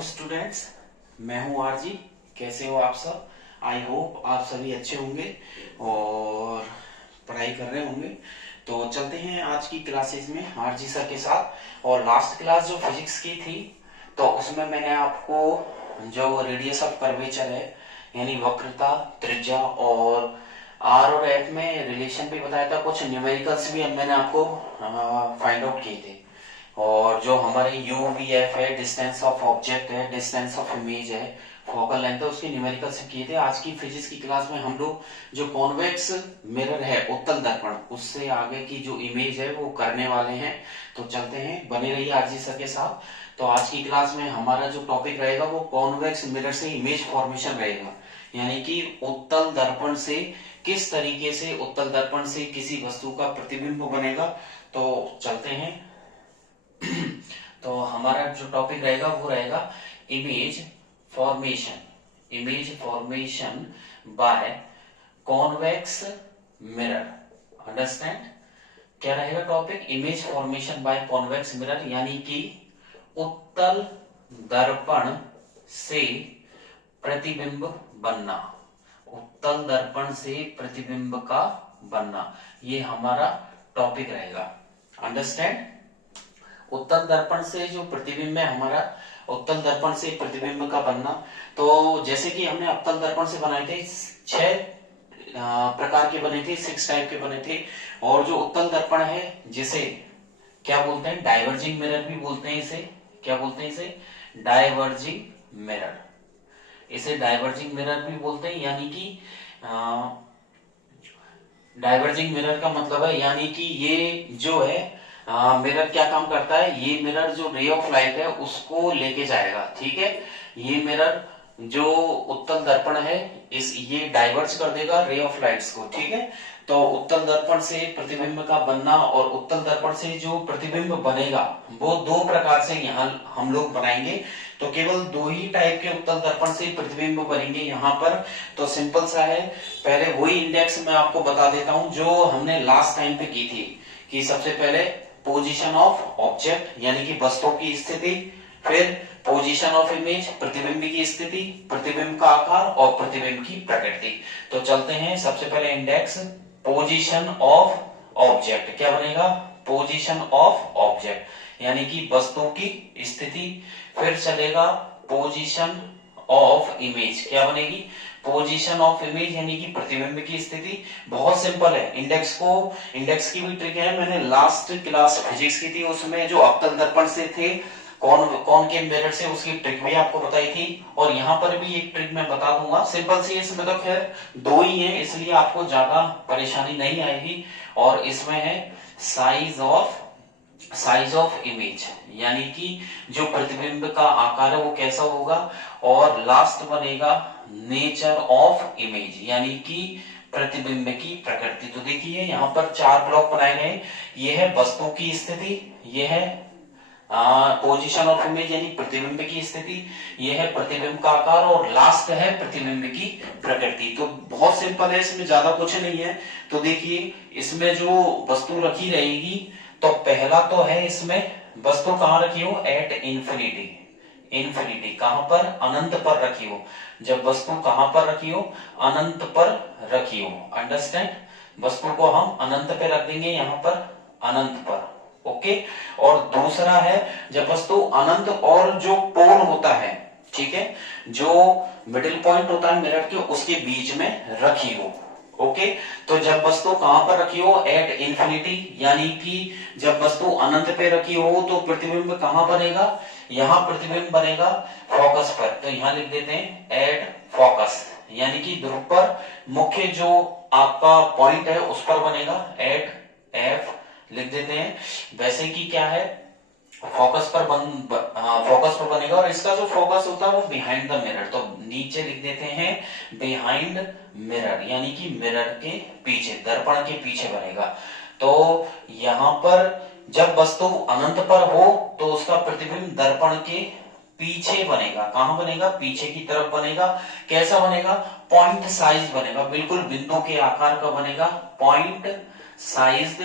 Hello students, मैं हूं RG. कैसे हो आप सब? आई होप आप सभी अच्छे होंगे और पढ़ाई कर रहे होंगे। तो चलते हैं आज की क्लासेस में आरजी सर के साथ। और लास्ट क्लास जो फिजिक्स की थी तो उसमें मैंने आपको जो रेडियस ऑफ कर्वेचर है यानी वक्रता, त्रिज्या और आर और एफ में रिलेशन भी बताया था। कुछ न्यूमेरिकल्स भी मैंने आपको फाइंड आउट किए थे। और जो हमारे यू वी एफ है, डिस्टेंस ऑफ ऑब्जेक्ट है, डिस्टेंस ऑफ इमेज है, फोकल लेंथ है, उसके न्यूमेरिकल से किए थे। आज की फिजिक्स की क्लास में हम लोग जो कॉन्वेक्स मिरर है, उत्तल दर्पण, उससे आगे की जो इमेज है वो करने वाले हैं। तो चलते हैं, बने रहिए आरजी सर के साथ। तो आज की क्लास में हमारा जो टॉपिक रहेगा वो कॉन्वेक्स मिरर से इमेज फॉर्मेशन रहेगा, यानी कि उत्तल दर्पण से किस तरीके से उत्तल दर्पण से किसी वस्तु का प्रतिबिंब बनेगा। तो चलते हैं। तो हमारा जो टॉपिक रहेगा वो रहेगा image formation by convex mirror. Understand? क्या रहेगा topic? Image formation by convex mirror, यानी कि उत्तल दर्पण से प्रतिबिंब बनना, उत्तल दर्पण से प्रतिबिंब का बनना, ये हमारा टॉपिक रहेगा। अंडरस्टैंड? उत्तल दर्पण से जो प्रतिबिंब है हमारा, उत्तल दर्पण से प्रतिबिंब का बनना। तो जैसे कि हमने अवतल दर्पण से बनाए थे, 6 प्रकार के बने थे, 6 टाइप के बने थे। और जो उत्तल दर्पण है जिसे क्या बोलते हैं? डाइवर्जिंग मिरर भी बोलते हैं इसे। क्या बोलते हैं इसे? Diverging mirror. इसे डाइवर्जिंग मिरर भी बोलते हैं, यानी कि डाइवर्जिंग मिरर का मतलब है, यानी कि ये जो है मिरर क्या काम करता है? ये मिरर जो रे ऑफ लाइट है उसको लेके जाएगा। ठीक है, ये मिरर जो उत्तल दर्पण है ये डाइवर्ज कर देगा रे ऑफ लाइट्स को। ठीक है, तो उत्तल दर्पण से प्रतिबिंब का बनना और उत्तल दर्पण से जो प्रतिबिंब बनेगा वो 2 प्रकार से यहाँ हम लोग बनाएंगे। तो केवल 2 ही टाइप के उत्तल दर्पण से प्रतिबिंब बनेंगे यहाँ पर। तो सिंपल सा है, पहले वही इंडेक्स मैं आपको बता देता हूं जो हमने लास्ट टाइम पे की थी। कि सबसे पहले पोजीशन ऑफ ऑब्जेक्ट यानी कि वस्तु की स्थिति, फिर पोजीशन ऑफ इमेज प्रतिबिंब की स्थिति, प्रतिबिंब का आकार और प्रतिबिंब की प्रकृति। तो चलते हैं, सबसे पहले इंडेक्स पोजीशन ऑफ ऑब्जेक्ट। क्या बनेगा? पोजीशन ऑफ ऑब्जेक्ट यानी कि वस्तु की स्थिति। फिर चलेगा पोजीशन ऑफ इमेज। क्या बनेगी? पोजीशन ऑफ इमेज यानी कि प्रतिबिंब की स्थिति। बहुत सिंपल है, इंडेक्स की भी ट्रिक है, मैंने लास्ट क्लास फिजिक्स की थी उसमें जो अवतल दर्पण से थे कौन के मिरर से, उसकी ट्रिक भी आपको बताई थी। और यहाँ पर भी एक ट्रिक मैं बता दूंगा, सिंपल सी। इसमें तो खैर 2 ही है इसलिए आपको ज्यादा परेशानी नहीं आएगी। और इसमें है साइज ऑफ इमेज, यानी कि जो प्रतिबिंब का आकार है वो कैसा होगा। और लास्ट बनेगा नेचर ऑफ इमेज, यानी कि प्रतिबिंब की प्रकृति। तो देखिए यहाँ पर 4 ब्लॉक बनाए गए। ये है वस्तु की स्थिति, ये है पोजीशन ऑफ इमेज यानी प्रतिबिंब की स्थिति, ये है प्रतिबिंब का आकार और लास्ट है प्रतिबिंब की प्रकृति। तो बहुत सिंपल है, इसमें ज्यादा कुछ नहीं है। तो देखिए इसमें जो वस्तु रखी रहेगी, तो पहला तो है इसमें वस्तु कहाँ रखी हो? At infinity. इंफिनिटी कहां पर? अनंत पर रखी हो। जब वस्तु कहां पर रखी हो? अनंत पर रखी हो। अंडरस्टैंड? वस्तु को हम अनंत पे रख देंगे, यहां पर अनंत पर। ओके। और दूसरा है जब वस्तु अनंत और जो पोल होता है, ठीक है, जो मिडिल पॉइंट होता है मिरर के, उसके बीच में रखी हो। ओके। तो जब वस्तु कहां पर रखी हो? एट इंफिनिटी, यानी कि जब वस्तु अनंत पे रखी हो तो प्रतिबिंब कहां बनेगा? यहां प्रतिबिंब बनेगा फोकस पर। तो यहां लिख देते हैं एट फोकस, यानी कि ध्रुव पर, मुख्य जो आपका पॉइंट है उस पर बनेगा। एट एफ लिख देते हैं। वैसे कि क्या है, फोकस पर बनेगा। और इसका जो फोकस होता है वो बिहाइंड द मिरर। तो नीचे लिख देते हैं बिहाइंड मिरर, यानी कि मिरर के पीछे, दर्पण के पीछे बनेगा। तो यहां पर जब वस्तु अनंत पर हो तो उसका प्रतिबिंब दर्पण के पीछे बनेगा। कहां बनेगा? पीछे की तरफ बनेगा। कैसा बनेगा? पॉइंट साइज बनेगा, बिल्कुल बिंदु के आकार का बनेगा। Point sized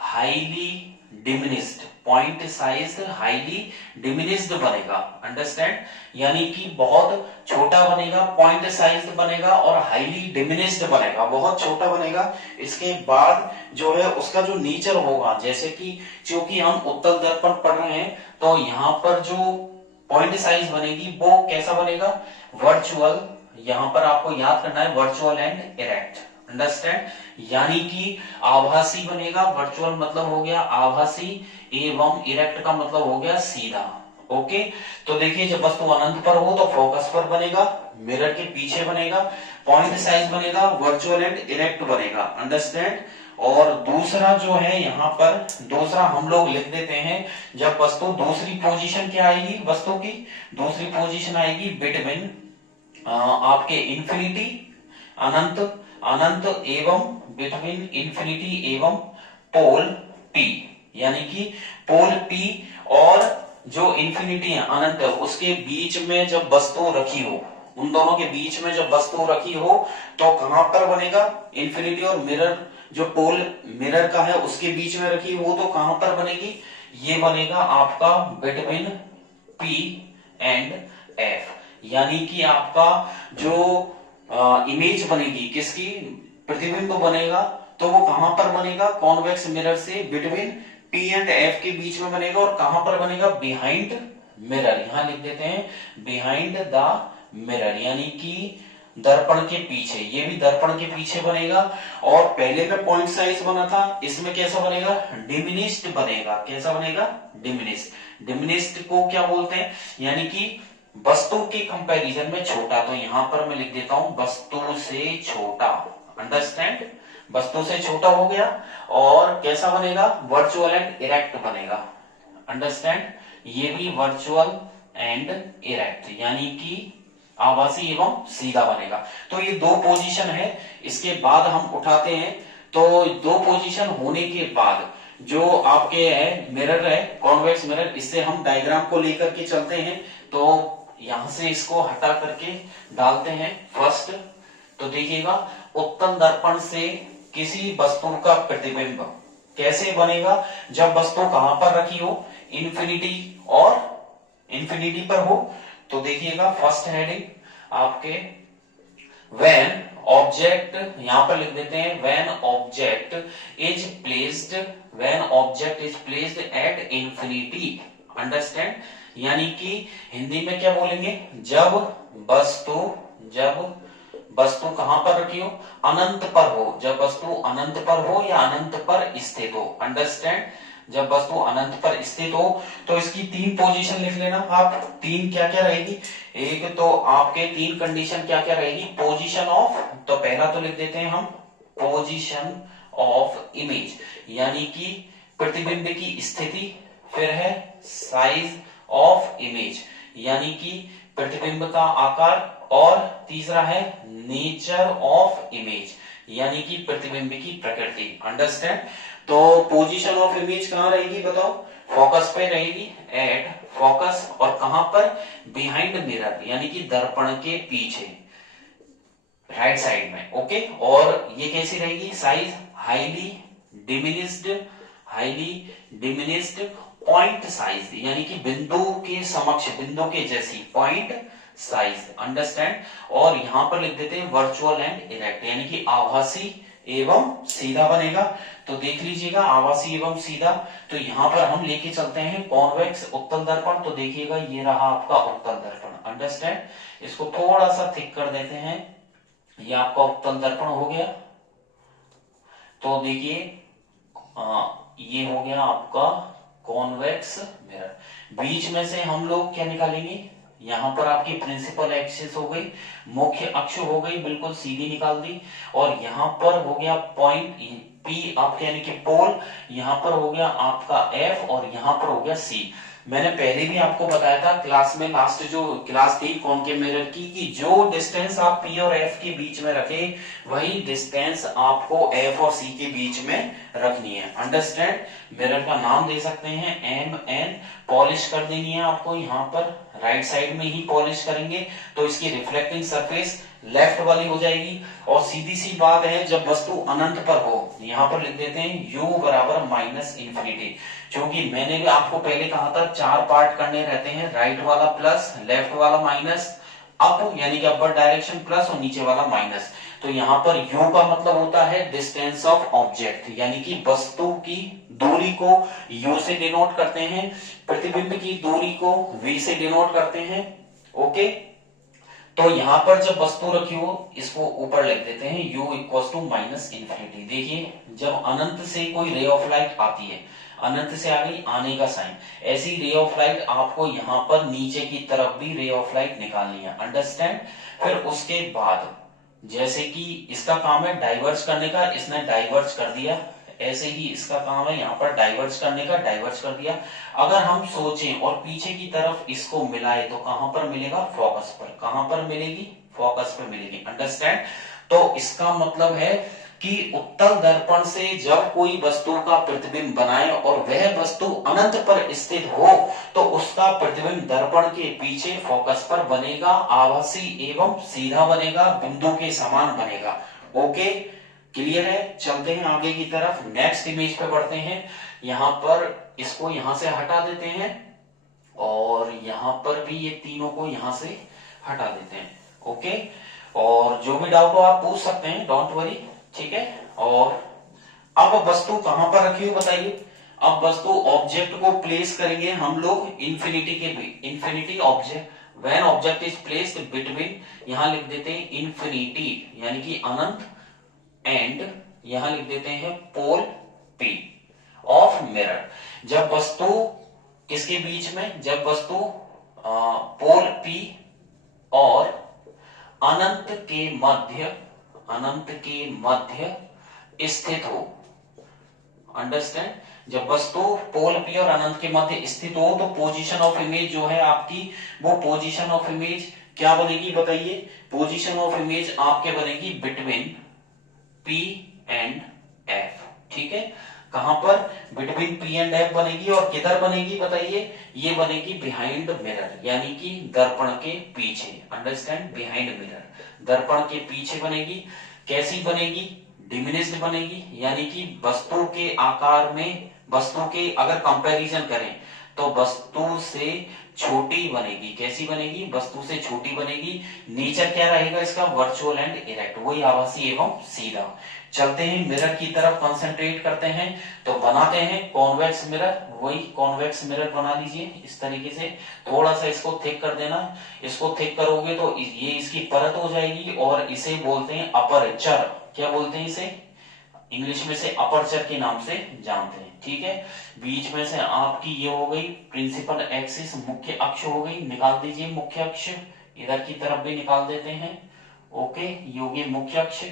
highly diminished, point size highly diminished बनेगा। अंडरस्टैंड, यानी कि बहुत छोटा बनेगा, पॉइंट साइज बनेगा और हाईली डिमिनिश्ड बनेगा, बहुत छोटा बनेगा। इसके बाद जो है उसका जो नेचर होगा, जैसे कि क्योंकि हम उत्तल दर्पण पढ़ रहे हैं तो यहाँ पर जो पॉइंट साइज बनेगी वो कैसा बनेगा, वर्चुअल। यहां पर आपको याद करना है वर्चुअल एंड इरेक्ट। अंडरस्टैंड, यानी कि आभासी बनेगा, वर्चुअल मतलब हो गया आभासी, एवं इरेक्ट का मतलब हो गया सीधा। ओके, तो देखिए जब वस्तु अनंत पर हो तो फोकस पर बनेगा, मिरर के पीछे बनेगा, पॉइंट साइज बनेगा, वर्चुअल एंड इरेक्ट बनेगा। अंडरस्टैंड, और दूसरा जो है यहाँ पर दूसरा हम लोग लिख देते हैं, जब वस्तु दूसरी पोजीशन क्या आएगी, वस्तु की दूसरी पोजीशन आएगी बिटवीन आपके इंफिनिटी अनंत, अनंत एवं बिटवीन इंफिनिटी एवं पोल पी, यानी कि पोल पी और जो इंफिनिटी है अनंत है उसके बीच में जब वस्तु रखी हो, उन दोनों के बीच में जब वस्तु रखी हो तो कहां पर बनेगा, इंफिनिटी और मिरर जो पोल मिरर का है उसके बीच में रखी हो तो कहां पर बनेगी, ये बनेगा आपका बिटवीन P एंड F, यानी कि आपका जो इमेज बनेगी किसकी, प्रतिबिंब बनेगा, तो वो कहां पर बनेगा, कॉन्वेक्स मिरर से बिटवीन P एंड F के बीच में बनेगा। और कहां पर बनेगा, बिहाइंड मिरर, यहां लिख देते हैं बिहाइंड द मिरर, यानी कि दर्पण के पीछे, ये भी दर्पण के पीछे बनेगा। और पहले में पॉइंट साइज बना था, इसमें कैसा बनेगा, डिमिनिश्ड बनेगा। कैसा बनेगा, डिमिनिश्ड। डिमिनिश्ड को क्या बोलते हैं, यानी कि वस्तु के कंपैरिजन में छोटा, तो यहां पर मैं लिख देता हूं वस्तु से छोटा। अंडरस्टैंड, वस्तु से छोटा हो गया। और कैसा बनेगा, वर्चुअल एंड इरेक्ट बनेगा। अंडरस्टैंड, ये भी वर्चुअल एंड इरेक्ट, यानी कि आभासी एवं सीधा बनेगा। तो ये दो पोजीशन है, इसके बाद हम उठाते हैं। तो दो पोजीशन होने के बाद जो आपके है मिरर है, कॉन्वेक्स मिरर, इससे हम डायग्राम को लेकर के चलते हैं। तो यहां से इसको हटा करके डालते हैं फर्स्ट। तो देखिएगा, उत्तल दर्पण से किसी वस्तु का प्रतिबिंब कैसे बनेगा, जब वस्तु कहां पर रखी हो, इंफिनिटी और इंफिनिटी पर हो। तो देखिएगा फर्स्ट हेडिंग आपके, व्हेन ऑब्जेक्ट, यहां पर लिख देते हैं when object is placed, when object is placed at infinity. Understand, यानी कि हिंदी में क्या बोलेंगे, जब वस्तु कहां पर रखी हो, अनंत पर हो, जब वस्तु अनंत पर हो या अनंत पर स्थित हो। अंडरस्टैंड, जब वस्तु अनंत पर स्थित हो तो इसकी तीन पोजीशन लिख लेना आप। तीन क्या क्या रहेगी, एक तो आपके तीन कंडीशन क्या क्या रहेगी, पोजीशन ऑफ, तो पहला तो लिख देते हैं हम पोजीशन ऑफ इमेज, यानी कि प्रतिबिंब की स्थिति। फिर है साइज ऑफ इमेज, यानी कि प्रतिबिंब का आकार। और तीसरा है नेचर ऑफ इमेज, यानी कि प्रतिबिंब की प्रकृति। अंडरस्टैंड, तो पोजीशन ऑफ इमेज कहां रहेगी बताओ, फोकस पे रहेगी, एट फोकस, और कहां पर, बिहाइंड मिरर, यानी कि दर्पण के पीछे, राइट साइड में। ओके, और ये कैसी रहेगी, size highly diminished point size, यानी कि बिंदु के समक्ष, बिंदु के जैसी पॉइंट साइज। अंडरस्टैंड, और यहां पर लिख देते हैं वर्चुअल एंड इरेक्ट, यानी कि आभासी एवं सीधा बनेगा। तो देख लीजिएगा आभासी एवं सीधा। तो यहां पर हम लेके चलते हैं कॉन्वेक्स उत्तल दर्पण। तो देखिएगा ये रहा आपका उत्तल दर्पण। अंडरस्टैंड, इसको थोड़ा सा थिक कर देते हैं, ये आपका उत्तल दर्पण हो गया। तो देखिए ये हो गया आपका कॉन्वेक्स मिरर। बीच में से हम लोग क्या निकालेंगे, यहां पर आपकी प्रिंसिपल एक्सिस हो गई, मुख्य अक्ष हो गई, बिल्कुल सीधी निकाल दी। और यहां पर हो गया पॉइंट पी आपके, यानी कि पोल, यहां पर हो गया आपका एफ, और यहां पर हो गया सी। मैंने पहले भी आपको बताया था क्लास में, लास्ट जो क्लास थी कॉनकेव मिरर की, कि जो डिस्टेंस आप पी और एफ के बीच में रखे वही डिस्टेंस आपको एफ और सी के बीच में रखनी है। अंडरस्टैंड, मिरर का नाम दे सकते हैं एम एन। पॉलिश कर देनी है आपको, यहाँ पर राइट साइड में ही पॉलिश करेंगे तो इसकी रिफ्लेक्टिंग सरफेस लेफ्ट वाली हो जाएगी। और सीधी सी बात है, जब वस्तु अनंत पर हो, यहां पर लिख देते हैं u बराबर माइनस इंफिनिटी। क्योंकि मैंने भी आपको पहले कहा था 4 पार्ट करने रहते हैं, राइट वाला प्लस, लेफ्ट वाला माइनस, अप यानी कि अपर डायरेक्शन प्लस और नीचे वाला माइनस। तो यहाँ पर u का मतलब होता है डिस्टेंस ऑफ ऑब्जेक्ट, यानी कि वस्तु की दूरी को u से डिनोट करते हैं, प्रतिबिंब की दूरी को v से डिनोट करते हैं। ओके, तो यहां पर जब वस्तु रखी हो, इसको ऊपर लिख देते हैं u equal to minus infinity. देखिए, जब अनंत से कोई रे ऑफ लाइट आती है, अनंत से आ गई आने का साइन, ऐसी रे ऑफ लाइट आपको यहाँ पर नीचे की तरफ भी रे ऑफ लाइट निकालनी है, अंडरस्टैंड। फिर उसके बाद जैसे कि इसका काम है डाइवर्ज करने का, इसने डाइवर्ज कर दिया, ऐसे ही इसका काम है यहाँ पर डाइवर्ज करने का, डाइवर्ज कर दिया। अगर हम सोचें और पीछे की तरफ इसको मिलाए तो कहां पर मिलेगा, फोकस पर। कहां पर मिलेगी, फोकस पर मिलेगी, अंडरस्टैंड। तो इसका मतलब है कि उत्तल दर्पण से जब कोई वस्तु का प्रतिबिंब बनाए और वह वस्तु अनंत पर स्थित हो, तो उसका प्रतिबिंब दर्पण के पीछे फोकस पर बनेगा, आभासी एवं सीधा बनेगा, बिंदु के समान बनेगा। ओके, क्लियर है। चलते हैं आगे की तरफ, नेक्स्ट इमेज पे बढ़ते हैं। यहां पर इसको यहां से हटा देते हैं और यहां पर भी ये तीनों को यहां से हटा देते हैं। ओके, और जो भी डाउट हो आप पूछ सकते हैं, डोंट वरी, ठीक है। और अब वस्तु कहां पर रखी हो बताइए। अब वस्तु ऑब्जेक्ट को प्लेस करेंगे हम लोग इंफिनिटी के भी, infinity object, when object is placed between, यहां लिख देते हैं इंफिनिटी यानी कि अनंत, एंड यहां लिख देते हैं पोल पी ऑफ मिरर। जब वस्तु किसके बीच में, जब वस्तु पोल पी और अनंत के मध्य, अनंत के मध्य स्थित हो, अंडरस्टैंड। जब वस्तु पोल पी और अनंत के मध्य स्थित हो तो पोजीशन ऑफ इमेज जो है आपकी, वो पोजीशन ऑफ इमेज क्या बनेगी बताइए। पोजीशन ऑफ इमेज आपके बनेगी बिटवीन P एंड F, ठीक है। कहां पर, बिटवीन P एंड F बनेगी, और किधर बनेगी बताइए, ये बनेगी बिहाइंड मिरर, यानी कि दर्पण के पीछे, अंडरस्टैंड, बिहाइंड मिरर, दर्पण के पीछे बनेगी। कैसी बनेगी, डिमिनिश्ड बनेगी, यानी कि वस्तु के आकार में, वस्तु के अगर कंपैरिजन करें तो वस्तु से छोटी बनेगी। कैसी बनेगी, वस्तु से छोटी बनेगी। नेचर क्या रहेगा इसका, वर्चुअल एंड इरेक्ट, वही आभासी एवं सीधा। चलते हैं मिरर की तरफ, कंसंट्रेट करते हैं, तो बनाते हैं कॉन्वेक्स मिरर। वही कॉन्वेक्स मिरर बना लीजिए इस तरीके से, थोड़ा सा इसको थिक कर देना। इसको थिक करोगे तो ये इसकी परत हो जाएगी, और इसे बोलते हैं अपर्चर। क्या बोलते हैं इसे, इंग्लिश में से अपर्चर के नाम से जानते हैं, ठीक है। बीच में से आपकी ये हो गई प्रिंसिपल एक्सिस, मुख्य अक्ष हो गई, निकाल दीजिए मुख्य अक्ष, इधर की तरफ भी निकाल देते हैं। ओके, ये हो गई मुख्य अक्ष।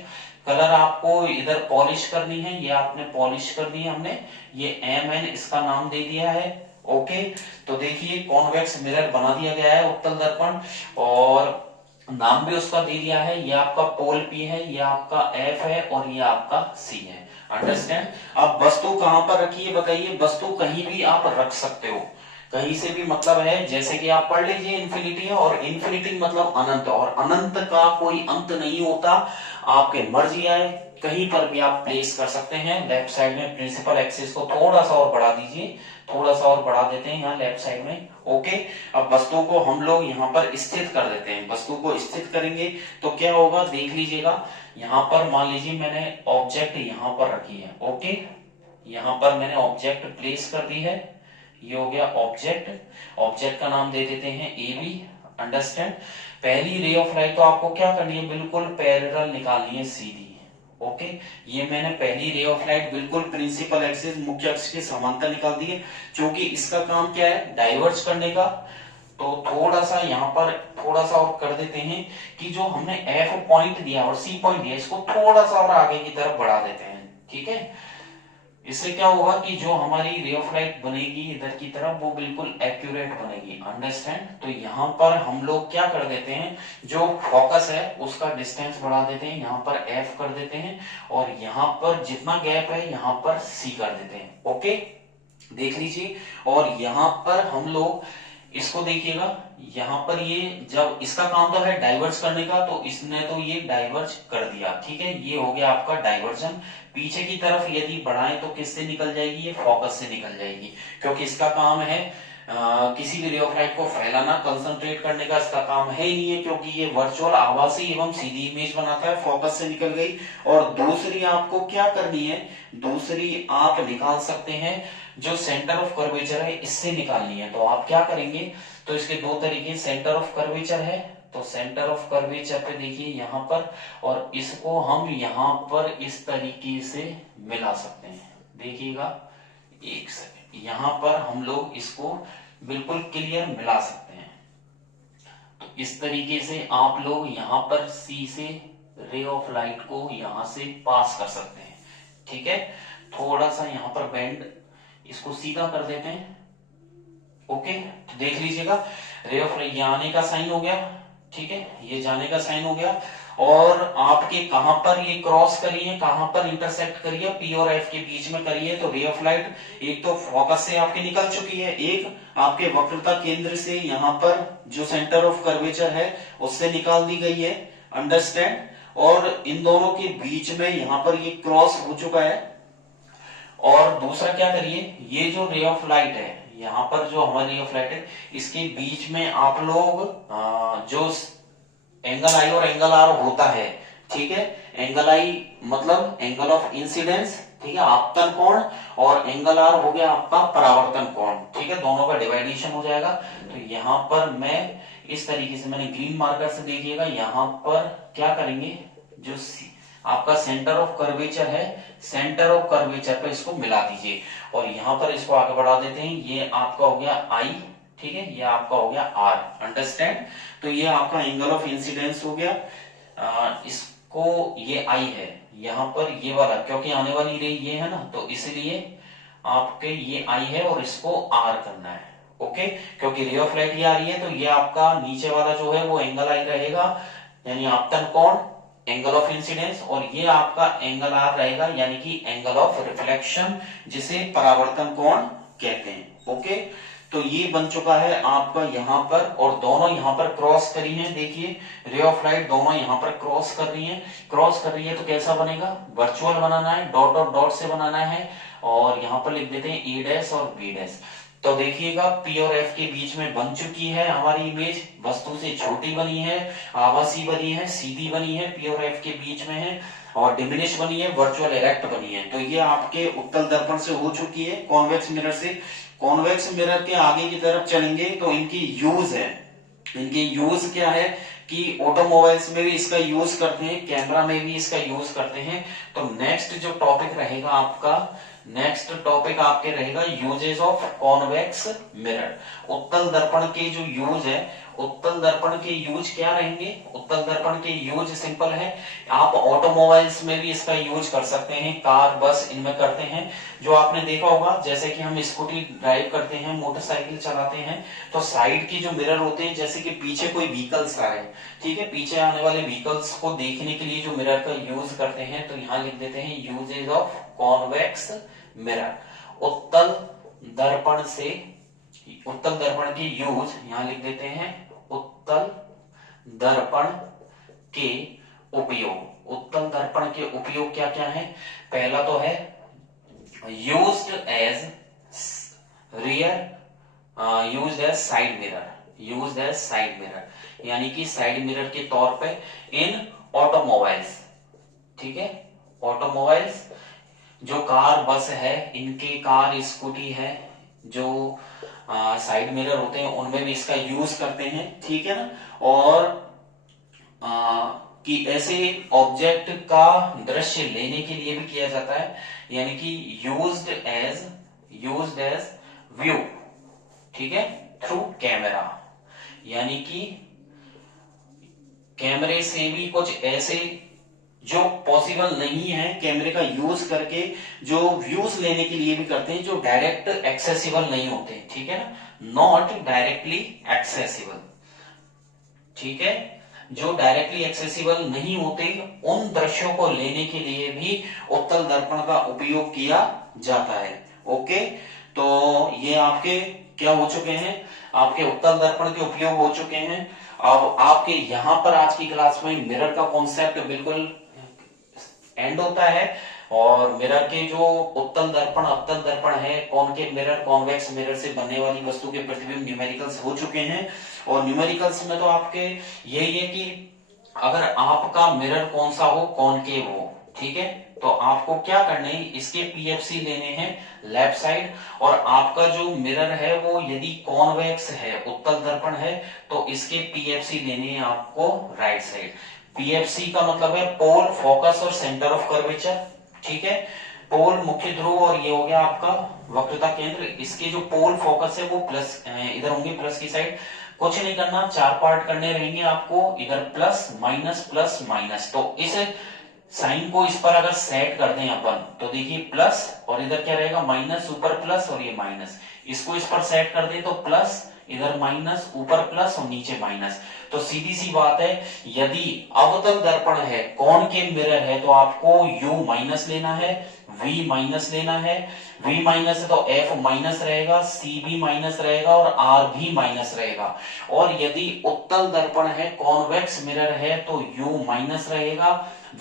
कलर आपको इधर पॉलिश करनी है, ये आपने पॉलिश कर दी है हमने, ये MN इसका नाम दे दिया है। ओके, तो देखिए कॉन्वेक्स मिरर बना दिया गया है, उत्तल दर्पण, और नाम भी उसका दे दिया है। ये आपका पोल P है, ये आपका F है, और ये आपका C है, अंडरस्टैंड। अब वस्तु कहां पर रखी है बताइए। वस्तु कहीं भी आप रख सकते हो, कहीं से भी मतलब है, जैसे कि आप पढ़ लीजिए इन्फिनिटी है, और इन्फिनिटी मतलब अनंत, और अनंत का कोई अंत नहीं होता। आपके मर्जी आए कहीं पर भी आप प्लेस कर सकते हैं। लेफ्ट साइड में प्रिंसिपल एक्सिस को थोड़ा सा और बढ़ा दीजिए, थोड़ा सा और बढ़ा देते हैं यहाँ लेफ्ट साइड में। ओके, अब वस्तु को हम लोग यहाँ पर स्थित कर देते हैं। वस्तु को स्थित करेंगे तो क्या होगा देख लीजिएगा। यहाँ पर मान लीजिए मैंने ऑब्जेक्ट यहाँ पर रखी है। ओके, यहाँ पर मैंने ऑब्जेक्ट प्लेस कर दी है, ये हो गया ऑब्जेक्ट। ऑब्जेक्ट का नाम दे देते हैं AB, अंडरस्टैंड। पहली रे ऑफ लाइट तो आपको क्या करनी है, बिल्कुल पैरेलल निकालनी है, सीधी। ओके, ये मैंने पहली रे ऑफ लाइट बिल्कुल प्रिंसिपल एक्सिस, मुख्य अक्ष के समांतर निकाल दी है, क्योंकि इसका काम क्या है, डाइवर्ज करने का। तो थोड़ा सा यहाँ पर थोड़ा सा और कर देते हैं कि जो हमने F पॉइंट दिया और C पॉइंट दिया, इसको थोड़ा सा और आगे की तरफ बढ़ा देते हैं, ठीक है। इससे क्या होगा कि जो हमारी रे ऑफ लाइट बनेगी इधर की तरफ, वो बिल्कुल एक्यूरेट बनेगी, अंडरस्टैंड। तो यहाँ पर हम लोग क्या कर देते हैं, जो फोकस है उसका डिस्टेंस बढ़ा देते हैं, यहाँ पर F कर देते हैं, और यहाँ पर जितना गैप है यहाँ पर C कर देते हैं। ओके, देख लीजिए, और यहाँ पर हम लोग इसको देखिएगा, यहाँ पर ये जब इसका काम तो है डाइवर्ज करने का, तो इसने तो ये डाइवर्ज कर दिया, ठीक है, ये हो गया आपका डाइवर्जन। पीछे की तरफ यदि बढ़ाएं तो किससे निकल जाएगी, ये फोकस से निकल जाएगी, क्योंकि इसका काम है किसी भी रे ऑफ लाइट को फैलाना, कंसंट्रेट करने का इसका काम है ही नहीं है, क्योंकि ये वर्चुअल आभासी एवं सीधी इमेज बनाता है, फोकस से निकल गई। और दूसरी आपको क्या करनी है, दूसरी आप निकाल सकते हैं जो सेंटर ऑफ कर्वेचर है, इससे निकालनी है। तो आप क्या करेंगे, तो इसके दो तरीके, सेंटर ऑफ कर्वेचर है, तो सेंटर ऑफ कर्वेचर पे देखिए यहाँ पर, और इसको हम यहाँ पर इस तरीके से मिला सकते हैं। देखिएगा एक सेकंड, यहाँ पर हम लोग इसको बिल्कुल क्लियर मिला सकते हैं। तो इस तरीके से आप लोग यहाँ पर सी से रे ऑफ लाइट को यहाँ से पास कर सकते हैं, ठीक है। थोड़ा सा यहाँ पर बेंड, इसको सीधा कर देते हैं, ओके। तो देख लीजिएगा रे ऑफ लाइट, ये आने का साइन हो गया, ठीक है, ये जाने का साइन हो गया, और आपके कहां पर ये क्रॉस करी है, कहां पर इंटरसेक्ट करी है, पी और एफ के बीच में करी है। तो रे ऑफ लाइट एक तो फोकस से आपके निकल चुकी है, एक आपके वक्रता केंद्र से यहाँ पर जो सेंटर ऑफ कर्वेचर है उससे निकाल दी गई है, अंडरस्टैंड। और इन दोनों के बीच में यहाँ पर ये क्रॉस हो चुका है। और दूसरा क्या करिए, ये जो रे ऑफ लाइट है, यहाँ पर जो हमारी रे ऑफ लाइट है, इसके बीच में आप लोग जो एंगल आई और एंगल आर होता है, ठीक है, एंगल आई मतलब एंगल ऑफ इंसिडेंस, ठीक है, आपतन कोण, और एंगल आर हो गया आपका परावर्तन कोण, ठीक है, दोनों का डिवाइडेशन हो जाएगा। तो यहाँ पर मैं इस तरीके से, मैंने ग्रीन मार्कर से देखिएगा, यहाँ पर क्या करेंगे, जो आपका सेंटर ऑफ कर्वेचर है, सेंटर ऑफ कर्वेचर पे इसको मिला दीजिए, और यहाँ पर इसको आगे बढ़ा देते हैं। ये आपका हो गया आई, ठीक है, ये आपका हो गया आर, अंडरस्टैंड। तो ये आपका एंगल ऑफ इंसिडेंस हो गया, इसको ये आई है, यहाँ पर ये वाला, क्योंकि आने वाली रे ये है ना, तो इसलिए आपके ये आई है और इसको आर करना है, ओके। क्योंकि रे ऑफ लाइट ये आ रही है, तो ये आपका नीचे वाला जो है वो एंगल आई रहेगा, यानी आपतन कोण, एंगल ऑफ इंसिडेंस, और ये आपका एंगल आर रहेगा, यानी कि एंगल ऑफ रिफ्लेक्शन, जिसे परावर्तन कोण कहते हैं, ओके। तो ये बन चुका है आपका यहाँ पर, और दोनों यहाँ पर क्रॉस करी हैं, देखिए रे ऑफ लाइट दोनों यहाँ पर क्रॉस कर रही हैं, क्रॉस कर रही है, तो कैसा बनेगा, वर्चुअल बनाना है, डॉट और डॉट से बनाना है, और यहाँ पर लिख देते हैं ए डैश और बी डैश। तो देखिएगा पी और एफ के बीच में बन चुकी है हमारी इमेज, वस्तु से छोटी बनी है, आभासी बनी है, सीधी बनी है, पी और एफ के बीच में है, और डिमिनिश बनी है, वर्चुअल इरेक्ट बनी है। तो ये आपके उत्तल दर्पण से हो चुकी है, कॉन्वेक्स मिरर से। कॉन्वेक्स मिरर के आगे की तरफ चलेंगे तो इनकी यूज है, इनके यूज क्या है कि ऑटोमोबाइल्स में भी इसका यूज करते हैं, कैमरा में भी इसका यूज करते हैं। तो नेक्स्ट जो टॉपिक रहेगा आपका, नेक्स्ट टॉपिक आपके रहेगा यूजेस ऑफ कॉन्वेक्स मिरर। उत्तल दर्पण के जो यूज है, उत्तल दर्पण के यूज क्या रहेंगे, उत्तल दर्पण के यूज सिंपल है, आप ऑटोमोबाइल्स में भी इसका यूज कर सकते हैं, कार बस इनमें करते हैं। जो आपने देखा होगा, जैसे कि हम स्कूटी ड्राइव करते हैं, मोटरसाइकिल चलाते हैं, तो साइड की जो मिरर होते हैं, जैसे कि पीछे कोई व्हीकल्स आ रहे हैं, ठीक है, पीछे आने वाले व्हीकल्स को देखने के लिए जो मिरर का यूज करते हैं, तो यहाँ लिख देते हैं यूजेस ऑफ कॉन्वेक्स मिरर। उत्तल दर्पण से, उत्तल दर्पण की यूज यहाँ लिख देते हैं, उत्तल दर्पण के उपयोग। उत्तल दर्पण के उपयोग क्या क्या है, पहला तो है used as rear, used as side mirror, used as side mirror, यानी कि साइड मिरर के तौर पे इन ऑटोमोबाइल्स, ठीक है, ऑटोमोबाइल्स जो कार बस है, इनके कार स्कूटी है, जो साइड मिरर होते हैं उनमें भी इसका यूज करते हैं, ठीक है ना। और कि ऐसे ऑब्जेक्ट का दृश्य लेने के लिए भी किया जाता है, यानी कि यूज्ड एज व्यू, ठीक है, थ्रू कैमरा, यानी कि कैमरे से भी कुछ ऐसे जो पॉसिबल नहीं है कैमरे का यूज करके, जो व्यूज लेने के लिए भी करते हैं, जो डायरेक्ट एक्सेसिबल नहीं होते, ठीक है ना, नॉट डायरेक्टली एक्सेसिबल, ठीक है, जो डायरेक्टली एक्सेसिबल नहीं होते, उन दृश्यों को लेने के लिए भी उत्तल दर्पण का उपयोग किया जाता है, ओके। तो ये आपके क्या हो चुके हैं, आपके उत्तल दर्पण के उपयोग हो चुके हैं। अब आपके यहाँ पर आज की क्लास में मिरर का कॉन्सेप्ट बिल्कुल एंड होता है, और मिरर के जो उत्तल दर्पण अवतल दर्पण है, कॉनकेव मिरर कॉन्वेक्स मिरर से बनने वाली वस्तु के प्रतिबिंब न्यूमेरिकल्स हो चुके हैं। और न्यूमेरिकल्स में तो आपके यही है कि अगर आपका मिरर कौन सा हो, कॉनकेव हो, ठीक है, तो आपको क्या करना है, इसके पीएफसी लेने हैं लेफ्ट साइड, और आपका जो मिरर है वो यदि कॉन्वेक्स है, उत्तल दर्पण है, तो इसके पीएफसी लेने हैं आपको राइट साइड। पीएफसी का मतलब है पोल, फोकस और सेंटर ऑफ कर्वेचर, ठीक है। पोल मुख्य ध्रुव, और ये हो गया आपका वक्रता केंद्र। इसके जो पोल फोकस है वो प्लस, इधर होंगे प्लस की साइड। कुछ नहीं करना, 4 पार्ट करने रहेंगे आपको, इधर प्लस माइनस। तो इस साइन को इस पर अगर सेट कर दें अपन, तो देखिए प्लस, और इधर क्या रहेगा माइनस, ऊपर प्लस और ये माइनस। इसको इस पर सेट कर दें तो प्लस, इधर माइनस, ऊपर प्लस और नीचे माइनस। तो सीधी सी बात है, यदि अवतल दर्पण है, कॉनकेव मिरर है, तो आपको u माइनस लेना है, v माइनस लेना है। v माइनस है तो f माइनस रहेगा, c भी माइनस रहेगा और r भी माइनस रहेगा। और यदि उत्तल दर्पण है, कॉन्वेक्स मिरर है, तो u माइनस रहेगा,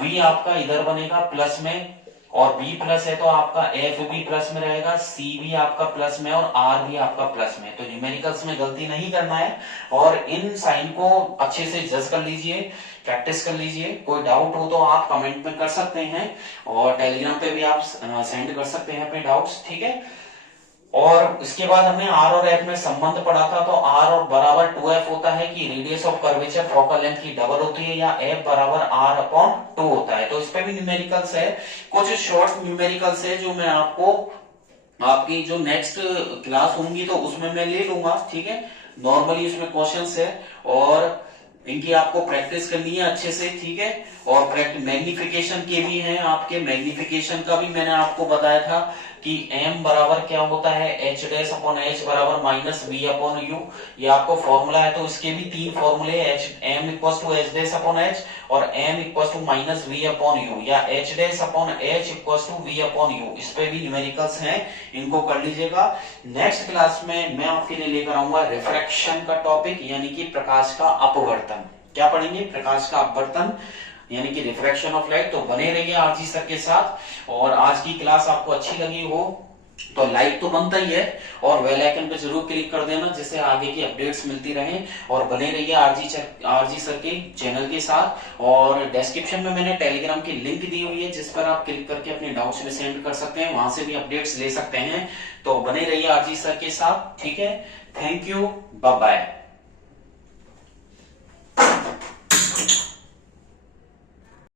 v आपका इधर बनेगा प्लस में, और b प्लस है तो आपका f भी प्लस में रहेगा, c भी आपका प्लस में और r भी आपका प्लस में। तो न्यूमेरिकल्स में गलती नहीं करना है, और इन साइन को अच्छे से जज कर लीजिए, प्रैक्टिस कर लीजिए। कोई डाउट हो तो आप कमेंट में कर सकते हैं, और टेलीग्राम पे भी आप सेंड कर सकते हैं अपने डाउट्स, ठीक है। और इसके बाद हमने आर और एफ में संबंध पढ़ा था, तो आर और बराबर 2f होता है कि radius of curvature focal length की डबल होती है, या एफ बराबर आर अपॉन 2 होता है। तो इस पे भी न्यूमेरिकल्स है, कुछ शॉर्ट न्यूमेरिकल्स है जो मैं आपको आपकी जो नेक्स्ट क्लास होंगी तो उसमें मैं ले लूंगा, ठीक है। नॉर्मली उसमें क्वेश्चंस है, और इनकी आपको प्रैक्टिस करनी है अच्छे से, ठीक है। और मैग्निफिकेशन के भी हैं आपके, मैग्निफिकेशन का भी मैंने आपको बताया था कि m बराबर क्या होता है, h डैश अपॉन h बराबर माइनस v अपॉन u। ये आपको फॉर्मूला है, तो इसके भी 3 फॉर्मूले, m equal to h dash upon h, और m equal to minus v upon u, या h dash upon h equal to v upon u। इस पे भी न्यूमेरिकल्स हैं, इनको कर लीजिएगा। नेक्स्ट क्लास में मैं आपके लिए लेकर आऊंगा रिफ्रैक्शन का टॉपिक, यानी कि प्रकाश का अपवर्तन। क्या पढ़ेंगे, प्रकाश का अपवर्तन यानी कि रिफ्रैक्शन ऑफ लाइट। तो बने रहिए आरजी सर के साथ, और आज की क्लास आपको अच्छी लगी हो तो लाइक तो बनता ही है, और बेल आइकन पे जरूर क्लिक कर देना, जिससे आगे की अपडेट्स मिलती रहें। और बने रहिए आरजी सर के चैनल के साथ। और डिस्क्रिप्शन में मैंने टेलीग्राम की लिंक दी हुई है, जिस पर आप क्लिक करके अपने डाउट्स भी सेंड कर सकते हैं, वहां से भी अपडेट्स ले सकते हैं। तो बने रहिए आरजी सर के साथ, ठीक है। Thank you, bye bye.